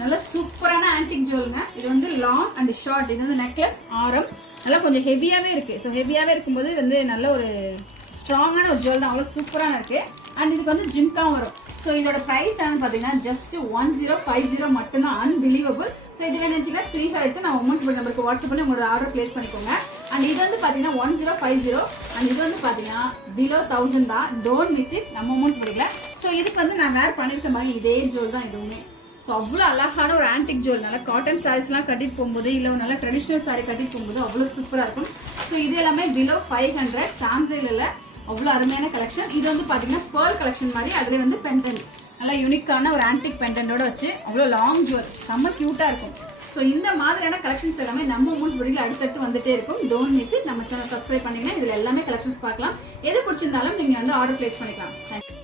நல்ல சூப்பரான ஆன்டிக் ஜுவல்ங்க. இது வந்து லாங் அண்ட் ஷார்ட். இது வந்து நெக்லஸ் ஆரம் நல்லா கொஞ்சம் ஹெவியாவே இருக்கு. ஸோ ஹெவியாவே இருக்கும்போது வந்து நல்ல ஒரு ஸ்ட்ராங்கான ஒரு ஜுவல் தான். அவ்வளோ சூப்பரான இருக்கு. அண்ட் இதுக்கு வந்து ஜிம்காவும் வரும். ஸோ இதோட ப்ரைஸ் என்னன்னு பார்த்தீங்கன்னா ஜஸ்ட் 1050 மட்டும்தான். அன்பிலீவபிள். ஸோ இது வேணுச்சுன்னா ஸ்க்ரீன்ஷாட் எடுத்து நான் உமன்ஸ் பில் நம்பருக்கு வாட்ஸ்அப் பண்ணி உங்களோட ஆர்டர் பிளேஸ் பண்ணிக்கோங்க. அண்ட் இது வந்து பார்த்தீங்கன்னா 1050 அண்ட் இது வந்து பார்த்தீங்கன்னா பிலோ 1000 தான். Don't miss it. நம்ம உமன்ஸ் படிக்கல. ஸோ இதுக்கு வந்து நான் வேர் பண்ணியிருக்க மாதிரி இதே ஜுவல் தான் இதுவுமே. ஸோ அவ்வளோ அழகான ஒரு ஆன்டிக் ஜுவல். நல்லா காட்டன் சாரீஸ்லாம் கட்டிட்டு போகும்போது இல்லை நல்லா ட்ரெடிஷ்னல் சாரீ கட்டிட்டு போகும்போது அவ்வளோ சூப்பராக இருக்கும். ஸோ இது எல்லாமே பிலோ 500 சான்ஸே இல்லை. அவ்வளோ அருமையான கலெக்ஷன். இது வந்து பார்த்தீங்கன்னா பேர்ல் கலெக்ஷன் மாதிரி அதில் வந்து பெண்டன்ட் நல்லா யூனிக்கான ஒரு ஆன்டிக் பெண்டன்டோட வச்சு அவ்வளோ லாங் ஜுவல் செம்ம க்யூட்டாக இருக்கும். ஸோ இந்த மாதிரியான கலெக்ஷன்ஸ் எல்லாமே நம்ம உமன்ஸ் பிடிக்கல அடுத்தடுத்து வந்துட்டே இருக்கும். Don't miss it. நம்ம சேனல் சப்ஸ்கிரைப் பண்ணீங்கன்னா இதில் எல்லாமே கலெக்ஷன்ஸ் பார்க்கலாம். எது பிடிச்சிருந்தாலும் நீங்கள் வந்து ஆர்டர் பிளேஸ் பண்ணிக்கலாம். தேங்க்யூ.